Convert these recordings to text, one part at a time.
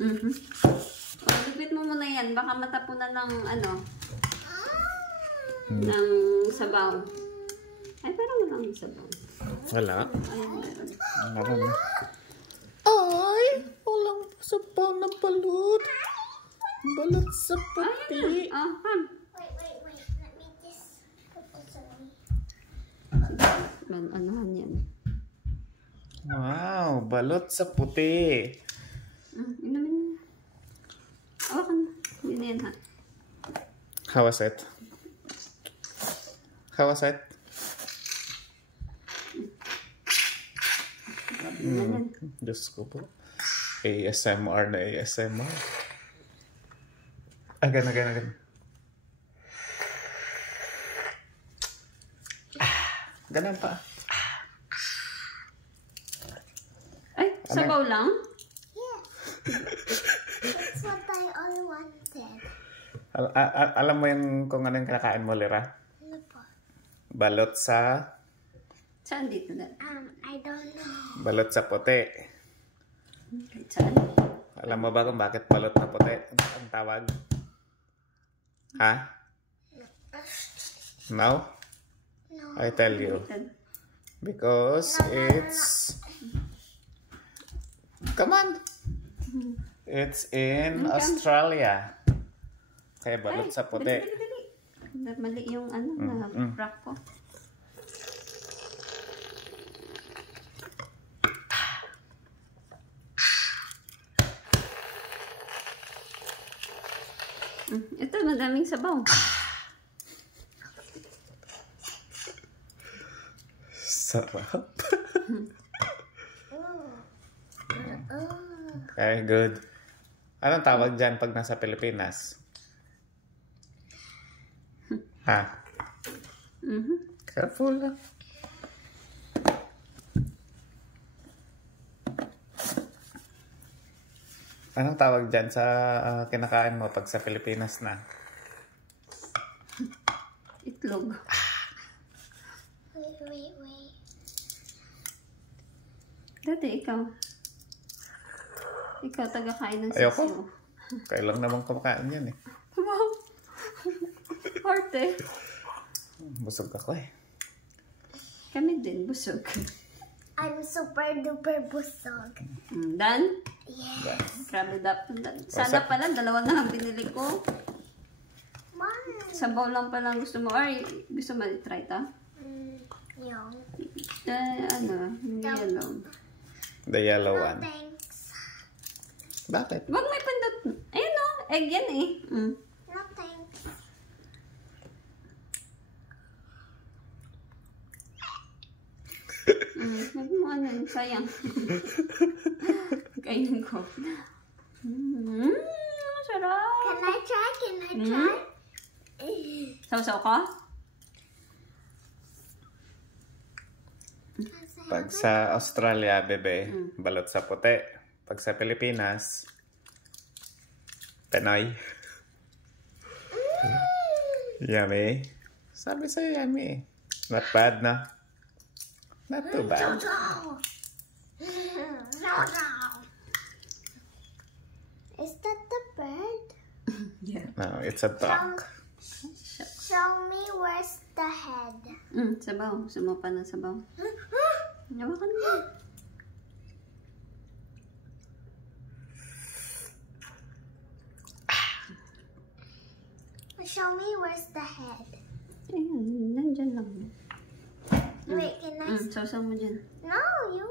Lupit mo muna yan. Baka matapunan ng ano. Ng sabaw. Ay, parang walang sabaw. Wala. Ay, meron. Meron na. Ay, walang sabaw na balut. Balut sa puti. Ah, Han. Wait. Let me just put this away. Anuhan yan. Wow, balot sa puti. Inumin mo. Awakan mo. Hindi na yan, ha? How was it? How was it? Diyos ko po. ASMR na ASMR. Again. Ganun pa. Ay, sabaw lang? Yeah. That's what I all wanted. Alam mo yung kung anong kinakain mo, Lira? Ano po? Balot sa... Saan dito na? I don't know. Balot sa puti. Saan? Alam mo ba kung bakit balot na puti? Ang tawag? Ha? No? No. I tell you. Because it's... Come on! It's in Australia. Kaya balot sa puti. Dali. Mali yung ano, na-crack ko. Ito, madaming sabaw. Sarap. Okay, good. Anong tawag dyan pag nasa Pilipinas? Ha? Careful lang. Anong tawag dyan sa kinakain mo pag sa Pilipinas na? Itlog. Wait. Dati, ikaw. Ikaw, taga-kain ng Ayoko. sisiyo. Kailang naman kumakain yan eh. Wow. Heart eh. Busog ako eh. Kami din, busog. I'm super duper busog. Done? Yes. Grabe sana pala, dalawa na lang binili ko. Mom. Sabaw lang pala gusto mo. Or gusto mo i-try ta? Yung. Yung yellow. The yellow No, one. thanks. Bakit? Wag may pandot. Ayun o, egg yan eh. No, thanks. Sabi mo ano, sayang. Kainin ko. Sarap. Can I try? Sausaw ka? Pag sa Australia, bebe, balot sa puti. Pag sa Pilipinas, Pinoy. Yummy. Sabi sa'yo, yummy. Not bad, no? Not too bad. No. Is that the bird? Yeah. No, it's a duck. Show me where's the head. Sabaw. Sumo pa ng sabaw. Nawakan mo. Show me where's the head. Ayun, nandyan lang. Wait, can I? Sausaw mo dyan. No, you.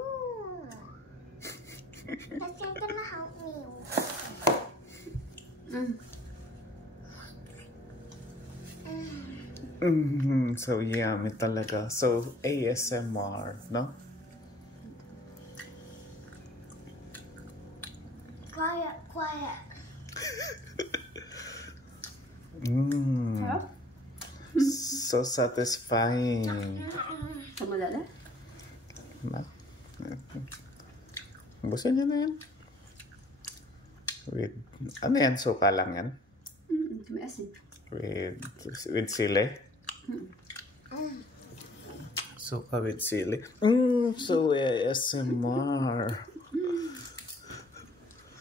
That's not gonna help me. So yummy talaga. So ASMR, no? Quiet. So satisfying. Kamalala? Busan niya na yan. Ano yan? Suka lang yan? May asin. With sili? Suka with sili. So ASMR.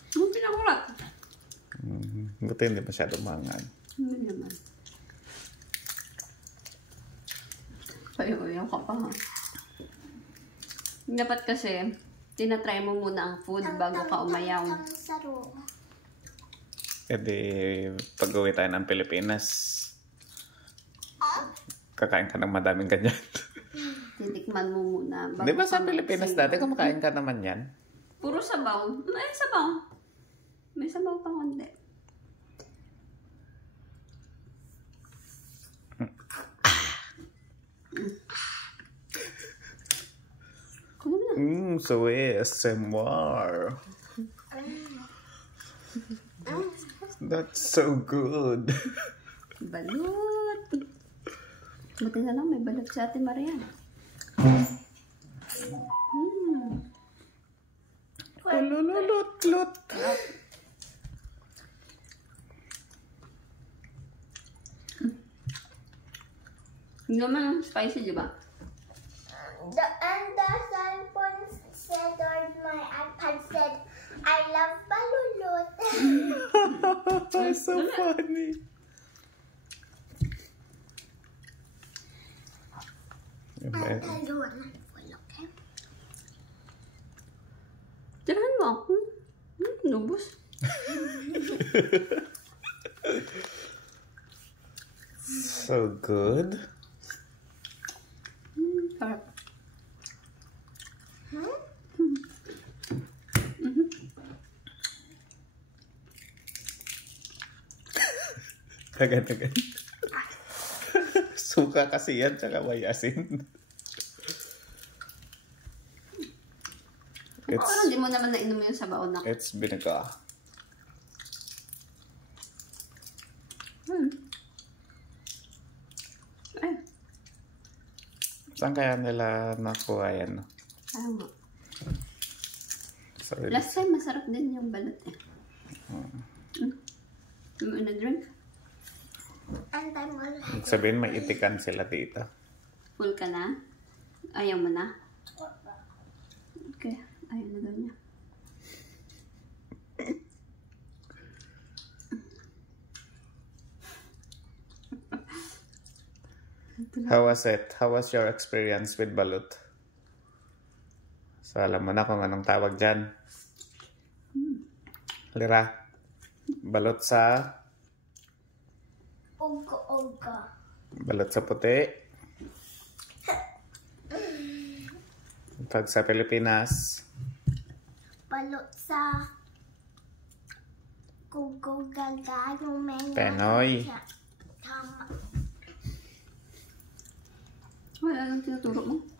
Ano pinakurat? Buti hindi masyado mangan. Hindi naman. Payo-uyaw ka pa ha. Dapat kasi, tinatry mo muna ang food bago ka umayaw. E di, pag-uwi tayo ng Pilipinas, kakain ka ng madaming ganyan. Titikman mo muna. Di ba sa Pilipinas dati, kumakain ka naman yan? Puro sabaw. May sabaw. May sabaw pa konti. So ASMR. That's so good. Balut. Buti na lang may balut si Ate Marian. Lululot-lot. Hindi naman spicy, di ba? And the cellphone said, or my iPad said, I love balulot. That's so funny. Balulot. Okay. Tirahan mo ako. Nubos. So good. Sarap. Tagan-tagan. Suka kasi yan, tsaka may asin. Ano, hindi mo naman nainom yung sabaw na. It's vinegar. Ay, Saan kaya nila nakuha yan? tama. Sorry. Last time, masarap din yung balut eh. Yung drink? And I'm all Ibig sabihin, may itikan sila dito. Full ka na? Ayaw mo na? Okay, ayaw na daw niya. How was it? How was your experience with balut? So, alam mo na kung anong tawag dyan. Lira, balut sa... Uga-uga. Balut sa puti. Pag sa Pilipinas, Balot sa kugo-gaga yung mga... Penoy. Tama. Wala lang tinuturo mo.